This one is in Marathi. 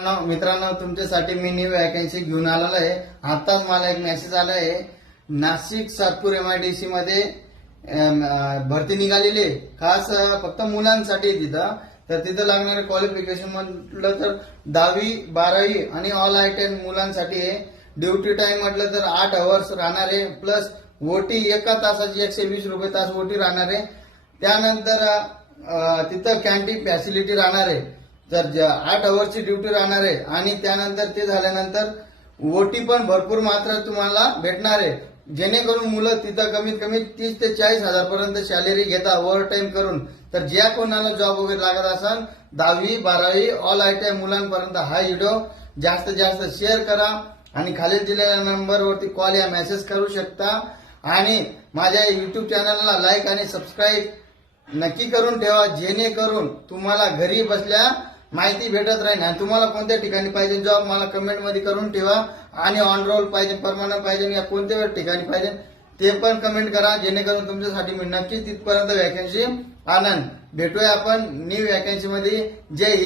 मित्रांनो, तुमच्यासाठी मी न्यू वॅकन्सी घेऊन आलेलो आहे। आताच मला एक मेसेज आला आहे, नाशिक सातपूर MIDC मध्ये भरती निघालेली आहे। खास फक्त मुलांसाठी तिथं। तर तिथं लागणारे क्वालिफिकेशन म्हटलं तर 10वी 12वी आणि ऑल आयटेन मुलांसाठी आहे। ड्युटी टाइम म्हटलं तर 8 आवर्स राहणार आहे, प्लस ओटी एका तासाची 120 रुपये तास ओटी राहणार आहे। त्यानंतर तिथं कॅन्टीन फॅसिलिटी राहणार आहे। तर 8 आवर्सची ड्युटी राहणार आहे आणि त्यानंतर ते झाल्यानंतर ओटी पण भरपूर मात्रात तुम्हाला भेटणार आहे, जेणेकरून मुलं तिथं कमीत कमी 30 ते 40 हजार पर्यंत सॅलरी घेतात ओव्हर टाइम करून। तर ज्या कोणाला जॉब वगैरे लागत असेल 10वी 12वी ऑल आयटीआय मुलांपर्यंत हा व्हिडिओ जास्तीत जास्त शेअर करा आणि खाली दिलेल्या नंबरवरती कॉल या मेसेज करू शकता। आणि माझ्या युट्यूब चॅनलला लाईक आणि सबस्क्राईब नक्की करून ठेवा, जेणेकरून तुम्हाला घरी बसल्या माहिती भेटत राहील। आणि तुम्हाला कोणत्या ठिकाणी पाहिजे जॉब मला कमेंट मध्ये करून ठेवा। आणि ऑन रोल पाहिजे, परमनंट पाहिजे या कोणत्या ठिकाणी पाहिजे ते पण कमेंट करा, जेणेकरून तुमच्यासाठी मी नक्की तिथपर्यंत वॅकन्सी आणन। भेटूया आपण न्यू वॅकन्सी मध्ये। जय हिंद।